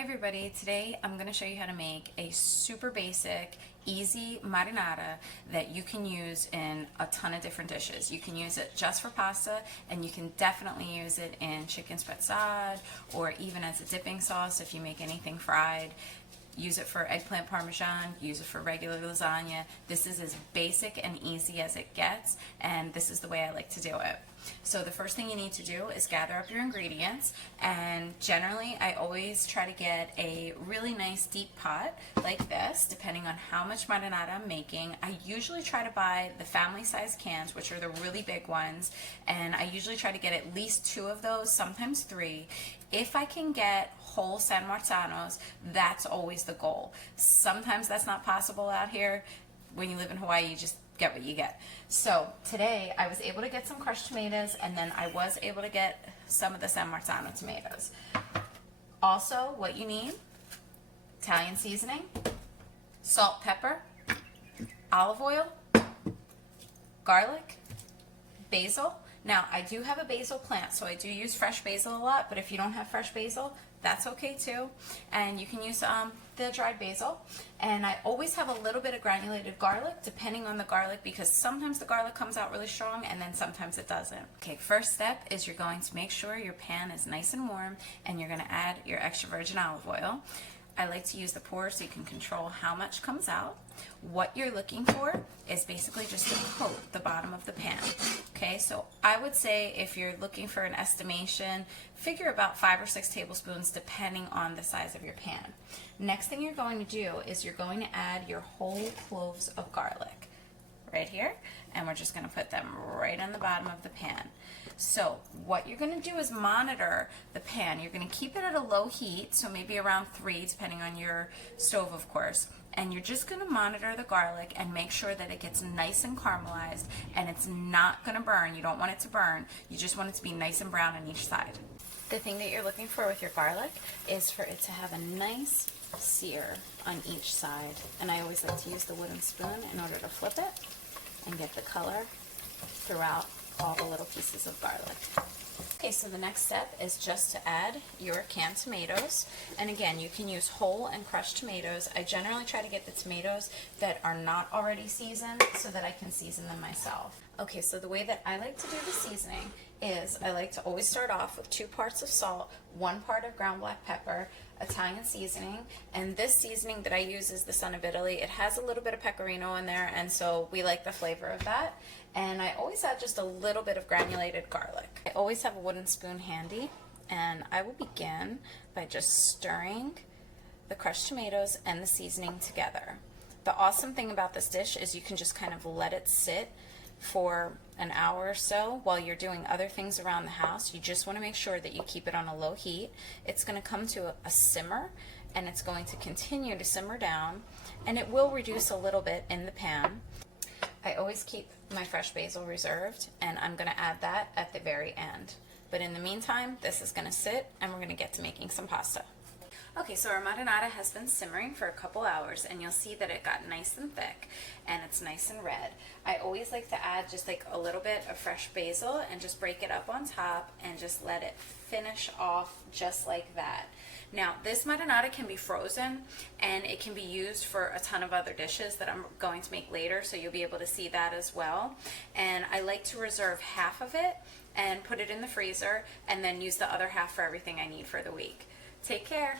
Hi everybody, today I'm going to show you how to make a super basic, easy marinara that you can use in a ton of different dishes. You can use it just for pasta, and you can definitely use it in chicken spezzato or even as a dipping sauce if you make anything fried. Use it for eggplant parmesan, use it for regular lasagna. This is as basic and easy as it gets, and this is the way I like to do it. So the first thing you need to do is gather up your ingredients, and generally I always try to get a really nice deep pot like this, depending on how much marinara I'm making. I usually try to buy the family size cans, which are the really big ones, and I usually try to get at least 2 of those, sometimes 3. If I can get whole San Marzanos, that's always the goal. Sometimes that's not possible out here. When you live in Hawaii, you just get what you get. So today I was able to get some crushed tomatoes, and then I was able to get some of the San Marzano tomatoes. Also, what you need: Italian seasoning, salt, pepper, olive oil, garlic, basil. Now, I do have a basil plant, so I do use fresh basil a lot, but if you don't have fresh basil, that's okay too. And you can use the dried basil. And I always have a little bit of granulated garlic, depending on the garlic, because sometimes the garlic comes out really strong and then sometimes it doesn't. Okay, first step is you're going to make sure your pan is nice and warm, and you're going to add your extra virgin olive oil. I like to use the pour so you can control how much comes out. What you're looking for is basically just to coat the bottom of the pan. Okay, so I would say if you're looking for an estimation, figure about 5 or 6 tablespoons depending on the size of your pan. Next thing you're going to do is you're going to add your whole cloves of garlic right here, and we're just going to put them right on the bottom of the pan. So what you're going to do is monitor the pan. You're going to keep it at a low heat, so maybe around 3, depending on your stove, of course. And you're just going to monitor the garlic and make sure that it gets nice and caramelized, and it's not going to burn. You don't want it to burn. You just want it to be nice and brown on each side. The thing that you're looking for with your garlic is for it to have a nice sear on each side. And I always like to use the wooden spoon in order to flip it and get the color throughout all the little pieces of garlic. Okay, so the next step is just to add your canned tomatoes. And again, you can use whole and crushed tomatoes. I generally try to get the tomatoes that are not already seasoned so that I can season them myself. Okay, so the way that I like to do the seasoning is I like to always start off with 2 parts of salt, 1 part of ground black pepper, Italian seasoning, and this seasoning that I use is the Son of Italy. It has a little bit of pecorino in there, and so we like the flavor of that. And I always add just a little bit of granulated garlic. I always have a wooden spoon handy, and I will begin by just stirring the crushed tomatoes and the seasoning together. The awesome thing about this dish is you can just kind of let it sit for an hour or so while you're doing other things around the house. You just want to make sure that you keep it on a low heat. It's going to come to a simmer, and it's going to continue to simmer down, and it will reduce a little bit in the pan. I always keep my fresh basil reserved, and I'm going to add that at the very end. But in the meantime, this is going to sit, and we're going to get to making some pasta. Okay, so our marinara has been simmering for a couple hours, and you'll see that it got nice and thick and it's nice and red. I always like to add just like a little bit of fresh basil and just break it up on top and just let it finish off just like that. Now, this marinara can be frozen, and it can be used for a ton of other dishes that I'm going to make later, so you'll be able to see that as well. And I like to reserve half of it and put it in the freezer, and then use the other half for everything I need for the week. Take care.